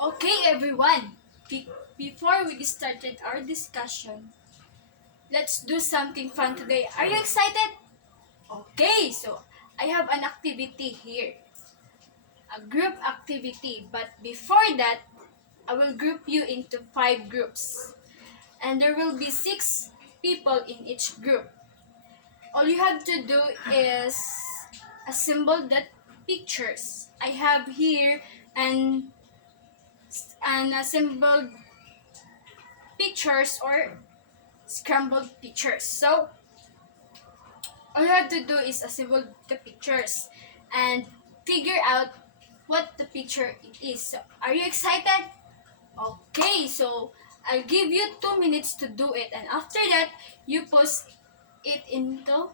Okay, everyone. Before we started our discussion, let's do something fun today. Are you excited? Okay, so I have an activity here, a group activity. But before that, I will group you into 5 groups, and there will be 6 people in each group. All you have to do is assemble the pictures. I have here an assembled pictures or scrambled pictures. So all you have to do is assemble the pictures and figure out what the picture it is. So are you excited? Okay, so I'll give you 2 minutes to do it, and after that you post it into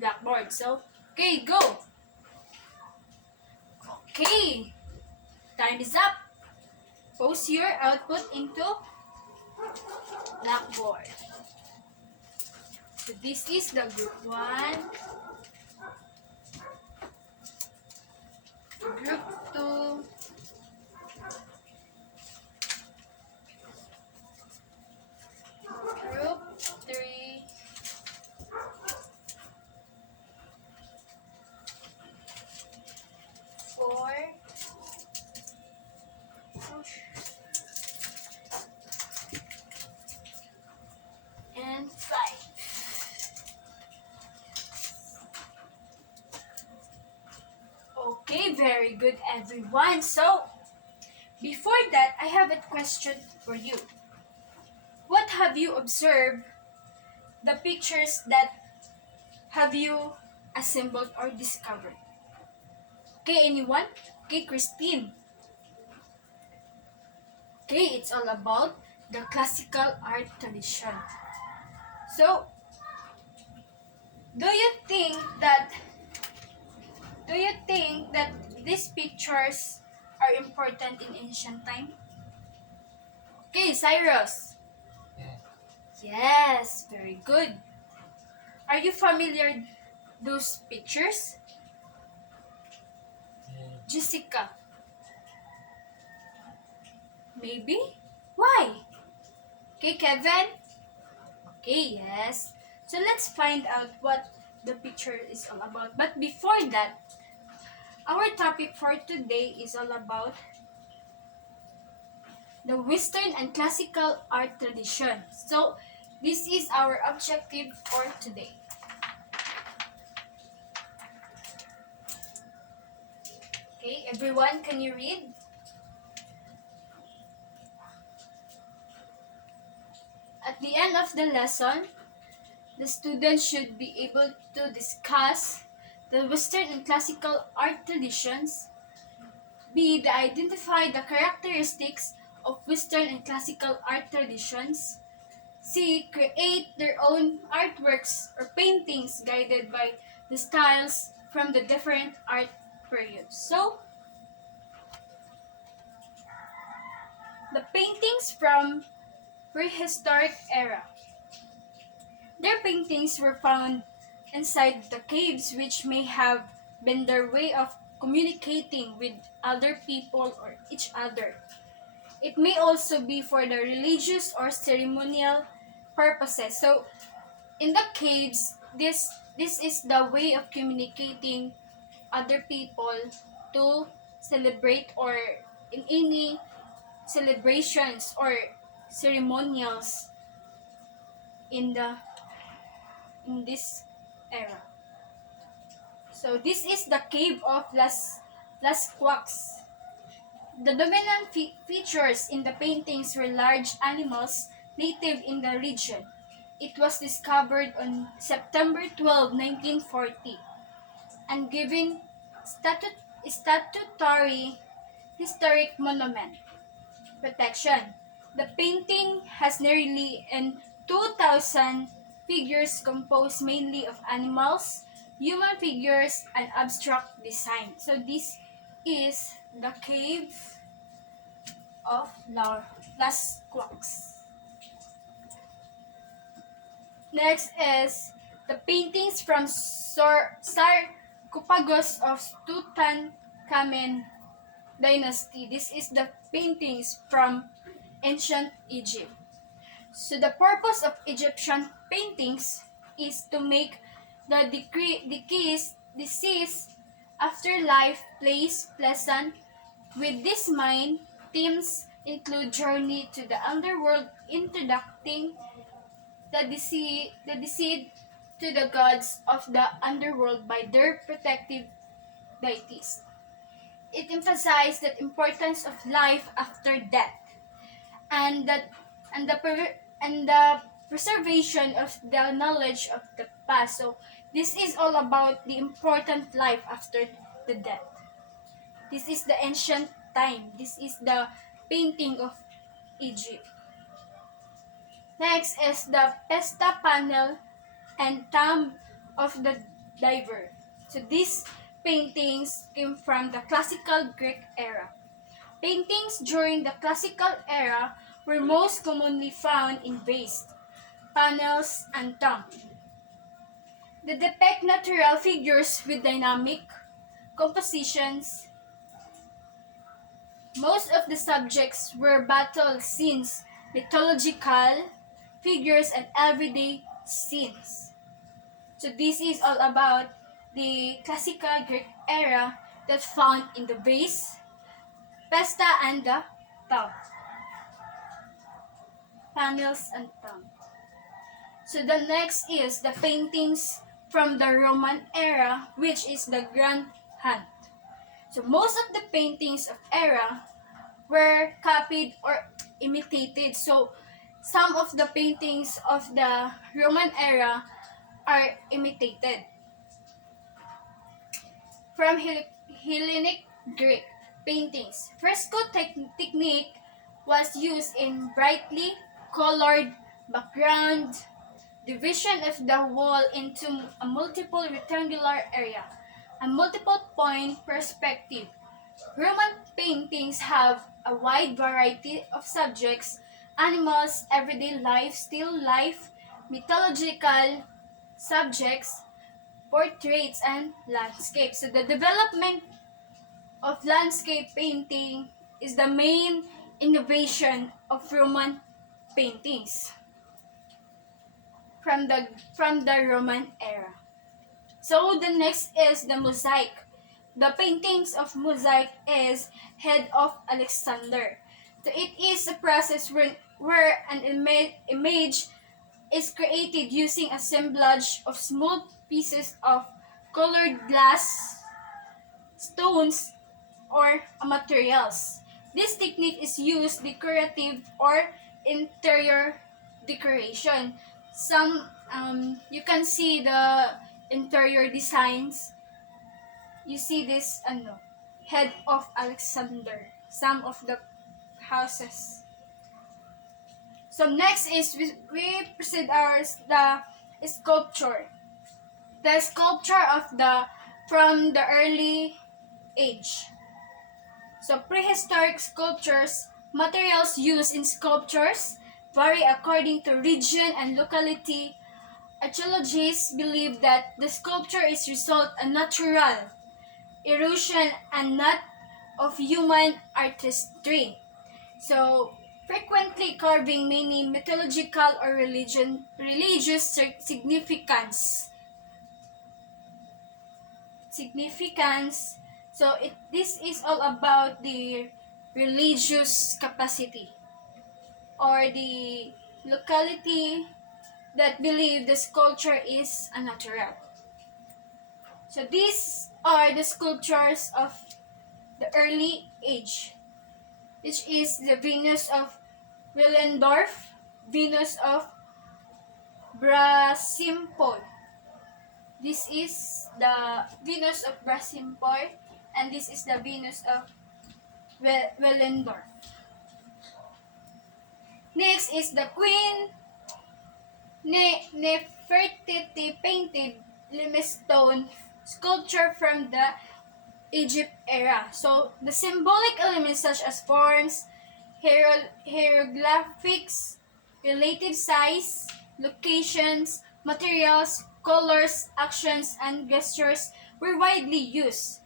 Blackboard. So okay, go. Okay, time is up. Post your output into Blackboard. So this is the group 1, group 2, group 3, four, and 5. Okay, very good, everyone. So, before that, I have a question for you. What have you observed the pictures that have you assembled or discovered? Okay, anyone? Okay, Christine. Okay, it's all about the classical art tradition. So, do you think that these pictures are important in ancient time? Okay, Cyrus. Yes, very good. Are you familiar those pictures? Jessica. Maybe? Why? Okay, Kevin. Okay, yes. So let's find out what the picture is all about. But before that, our topic for today is all about the Western and classical art tradition. So this is our objective for today. Okay, everyone, can you read? At the end of the lesson, the students should be able to discuss the Western and classical art traditions. B. Identify the characteristics of Western and classical art traditions. C. Create their own artworks or paintings guided by the styles from the different art periods. So, the paintings from prehistoric era. Their paintings were found inside the caves, which may have been their way of communicating with other people or each other. It may also be for the religious or ceremonial purposes. So, in the caves, this is the way of communicating other people to celebrate or in any celebrations or ceremonials in this era. So this is the cave of Las Quax. The dominant features in the paintings were large animals native in the region. It was discovered on September 12, 1940, and given statutory historic monument protection. The painting has nearly 2,000 figures composed mainly of animals, human figures, and abstract design. So this is the cave of Las Quax. Next is the paintings from sarcophagus of Tutankhamen dynasty. This is the paintings from ancient Egypt. So the purpose of Egyptian paintings is to make the deceased afterlife place pleasant. With this mind, themes include journey to the underworld, introducing the deceased to the gods of the underworld by their protective deities. It emphasized the importance of life after death and that and the preservation of the knowledge of the past. So this is all about the important life after the death. This is the ancient time. This is the painting of Egypt. Next is the Pesta panel and Tomb of the Diver. So these paintings came from the classical Greek era. Paintings during the classical era were most commonly found in vases, panels, and tombs. They depict natural figures with dynamic compositions. Most of the subjects were battle scenes, mythological figures, and everyday scenes. So this is all about the classical Greek era that found in the vase, pesta, and the tomb. Panels and tomb. So the next is the paintings from the Roman era, which is the Grand Hunt. So most of the paintings of era were copied or imitated. So some of the paintings of the Roman era are imitated from Hellenic Greek paintings. Fresco technique was used in brightly colored background, division of the wall into a multiple rectangular area, a multiple point perspective. Roman paintings have a wide variety of subjects: animals, everyday life, still life, mythological subjects, portraits, and landscapes. So the development of landscape painting is the main innovation of Roman paintings from the Roman era. So the next is the mosaic. The paintings of mosaic is Head of Alexander. So it is a process where an image is created using assemblage of small pieces of colored glass, stones, or materials. This technique is used decorative or interior decoration. You can see the interior designs. You see this Head of Alexander, some of the houses. So next is we proceed the sculpture. The sculpture from the early age. So prehistoric sculptures, materials used in sculptures vary according to region and locality. Archaeologists believe that the sculpture is result of natural erosion and not of human artistry. So frequently carving many mythological or religious significance. So this is all about the religious capacity or the locality that believe the sculpture is a natural. So these are the sculptures of the early age, which is the Venus of Willendorf, Venus of Brasimpol. This is the Venus of Brasimpol, and this is the Venus of Willendorf. Next is the Queen Nefertiti painted limestone sculpture from the Egypt era. So the symbolic elements such as forms, hieroglyphics, relative size, locations, materials, colors, actions, and gestures were widely used.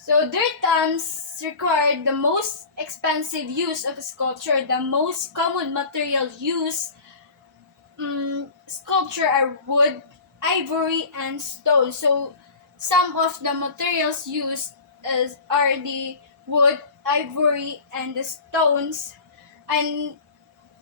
So their terms required the most expensive use of sculpture. The most common material used sculpture are wood, ivory, and stone. So some of the materials used are the wood, ivory, and the stones. And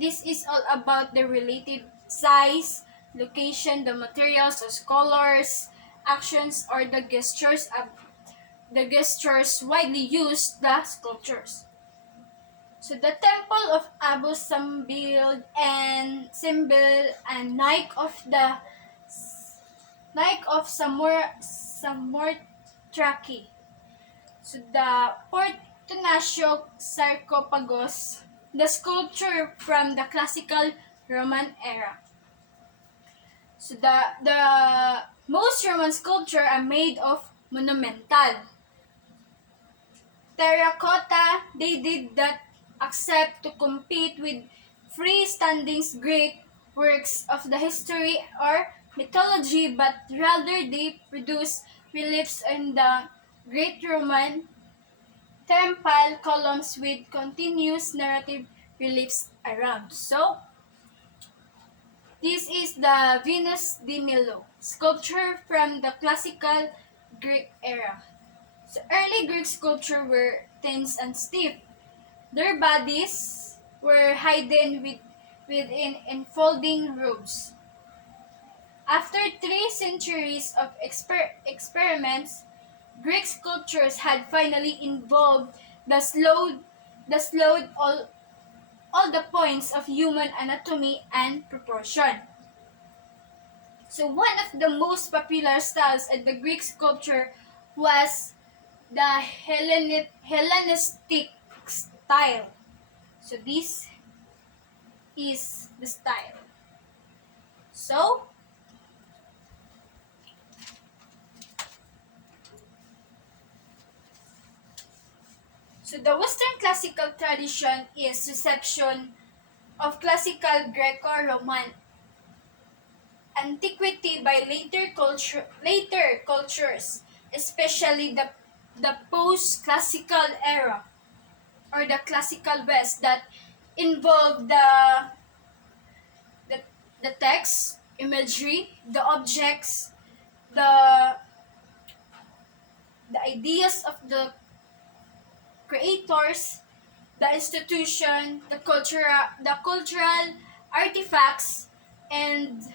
this is all about the relative size, location, the materials, the colors, actions, or the gestures widely used the sculptures. So the temple of Abu Sambil and Simbel and Nike of Samortraki. So the Portonasio sarcophagus, the sculpture from the classical Roman era. So the most Roman sculpture are made of monumental terracotta. They did not accept to compete with freestanding Greek works of the history or mythology, but rather they produced reliefs in the Great Roman temple columns with continuous narrative reliefs around. So, this is the Venus de Milo, sculpture from the classical Greek era. So early Greek sculpture were tense and stiff. Their bodies were hidden within enfolding robes. After 3 centuries of experiments, Greek sculptures had finally involved the slowed all the points of human anatomy and proportion. So one of the most popular styles in the Greek sculpture was the Hellenistic style. So this is the style. So the Western classical tradition is reception of classical Greco-Roman antiquity by later cultures, especially the post-classical era or the classical West that involved the, the text, imagery, the objects, the the ideas of the creators, the institution, the cultural artifacts, and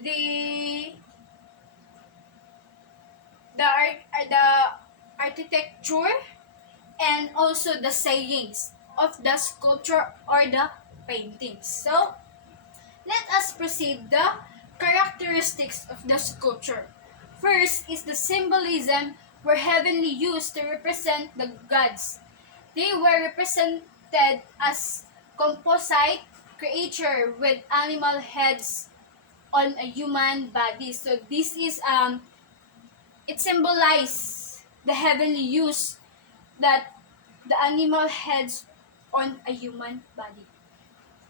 the the architecture, and also the sayings of the sculpture or the paintings. So let us proceed the characteristics of the sculpture. First is the symbolism were heavenly used to represent the gods. They were represented as composite creature with animal heads on a human body. So this is it symbolizes the heavenly use that the animal heads on a human body.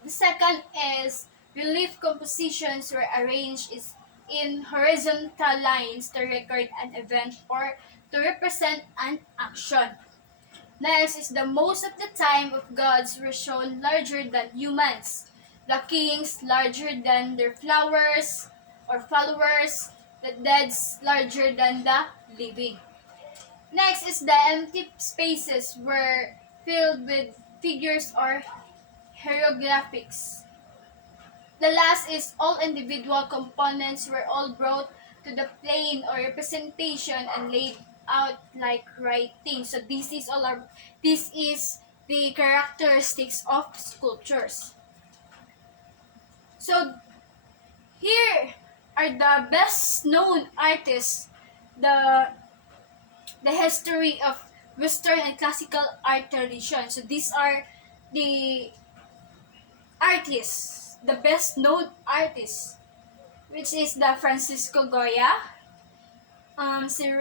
The second is relief compositions were arranged in horizontal lines to record an event or to represent an action. Next is the most of the time of gods were shown larger than humans. The kings larger than their flowers or followers, the deads larger than the living. Next is the empty spaces were filled with figures or hieroglyphics. The last is all individual components were all brought to the plane or representation and laid out like writing. So this is the characteristics of sculptures. So here are the best known artists, the history of Western and classical art tradition. So these are the artists, the best known artists, which is the Francisco Goya, si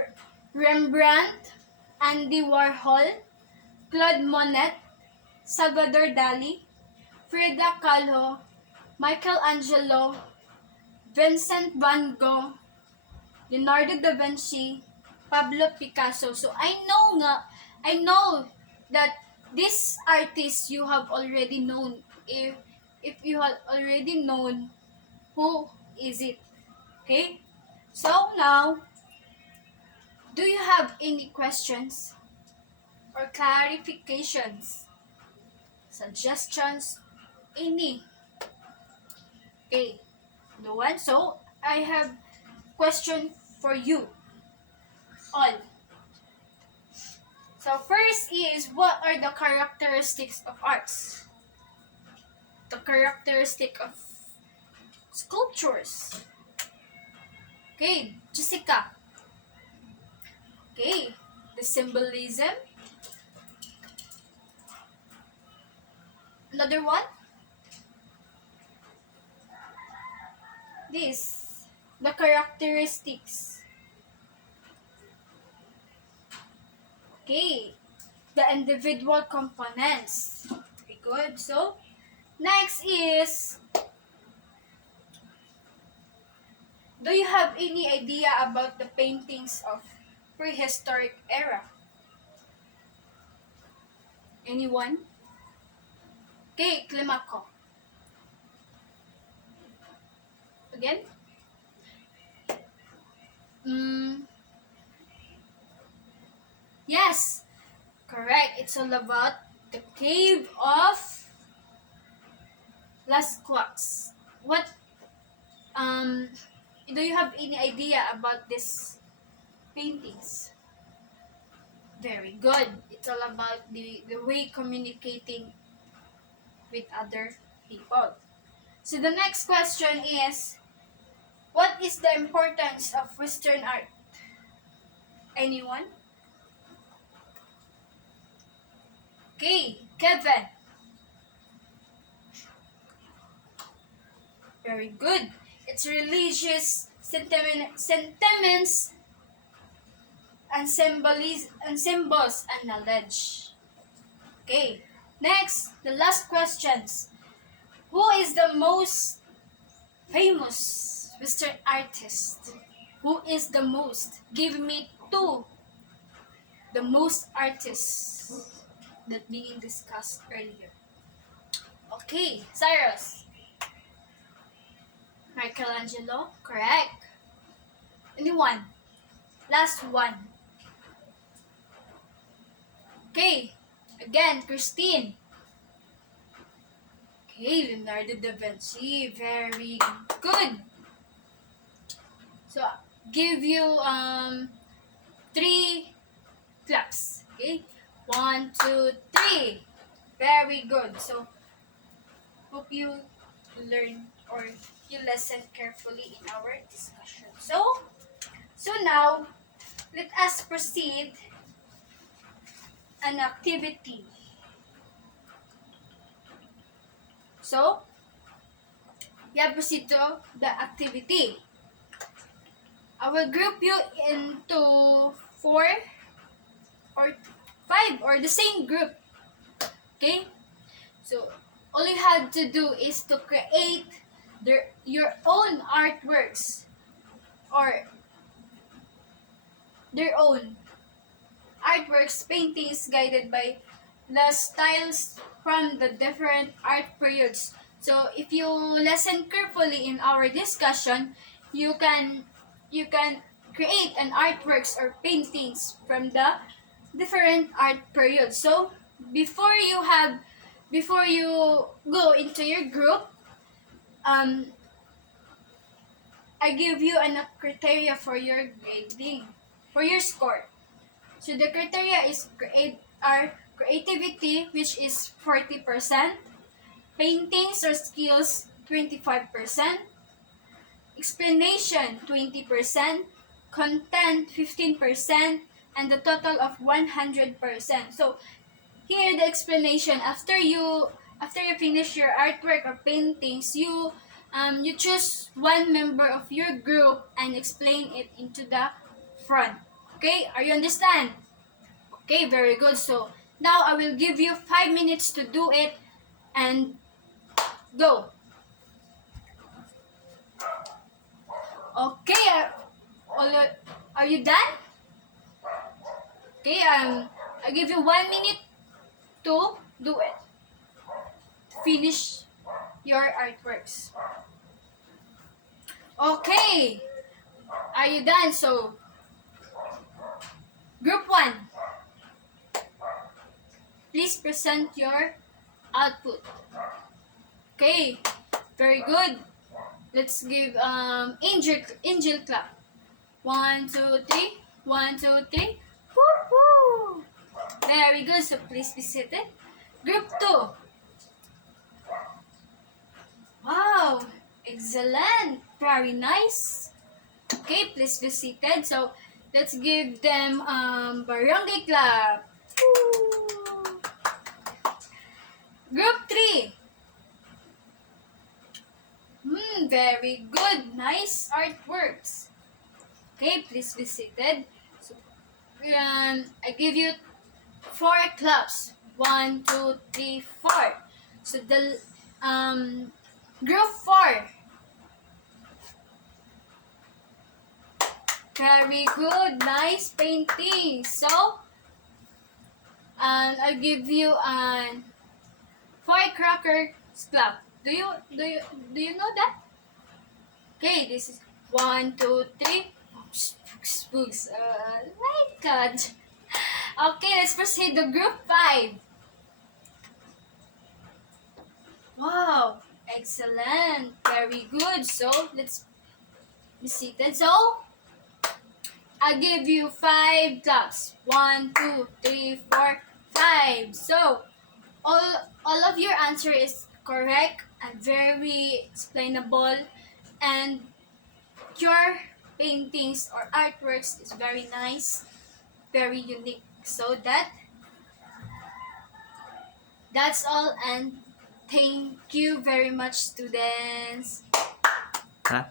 Rembrandt, Andy Warhol, Claude Monet, Salvador Dali, Frida Kahlo, Michelangelo, Vincent van Gogh, Leonardo da Vinci, Pablo Picasso. So I know that this artist you have already known. If you have already known who is it. Okay? So now, do you have any questions or clarifications, suggestions, any? Okay, no one. So I have question for you all. So first is, what are the characteristics of arts? The characteristic of sculptures. Okay, Jessica. Okay, the symbolism. Another one. This, the characteristics. Okay, the individual components. Very good. So next is, do you have any idea about the paintings of prehistoric era? Anyone? Okay, Climaco. Again? Mm, yes, correct. It's all about the cave of Las Cloaks. What, um, do you have any idea about these paintings? Very good. It's all about the way communicating with other people. So the next question is, what is the importance of Western art? Anyone? Okay, Kevin. Very good. It's religious sentiments and symbols and knowledge. Okay. Next, the last questions. Who is the most famous Western artist? Who is the most? Give me two. The most artists that being discussed earlier. Okay, Cyrus. Michelangelo, correct. Anyone? Last one. Okay, again, Christine. Okay, Leonardo da Vinci, very good. So, give you 3 claps. Okay, 1, 2, 3. Very good. So, hope you learn or you listen carefully in our discussion. So now, let us proceed an activity. So, we have proceed to the activity. I will group you into 4 or 5 or the same group. Okay? So, all you have to do is to create your own artworks or their own artworks, paintings guided by the styles from the different art periods. So if you listen carefully in our discussion, you can create an artworks or paintings from the different art periods. So before you go into your group, I give you a criteria for your grading, for your score. So the criteria is creativity, which is 40%, paintings or skills 25%, explanation 20%, content 15%, and the total of 100%. So here the explanation, after you finish your artwork or paintings, you choose one member of your group and explain it into the front. Okay, are you understand? Okay, very good. So now I will give you 5 minutes to do it and go. Okay, are you done? Okay, I give you 1 minute to do it. Finish your artworks. Okay, are you done? So, group 1, please present your output. Okay, very good. Let's give angel clap. 1, 2, 3. 1, 2, 3. Woo-hoo! Very good. So please be seated. Group 2. Wow, excellent. Very nice. Okay, please be seated. So let's give them barangay clap. Woo! Group 3. Very good. Nice artworks. Okay, please be seated. So, I give you 4 claps. 1, 2, 3, 4. So the group 4. Very good. Nice painting. So I'll give you an 5-cracker clap. Do you know that? Okay, this is 1, 2, 3. Spooks. My God. Okay, let's proceed to group 5. Wow, excellent. Very good. So let's be seated. So I'll give you 5 claps. 1, 2, 3, 4, 5. So all of your answer is correct and very explainable, and your paintings or artworks is very nice, very unique. So that's all, and thank you very much, students. Ha?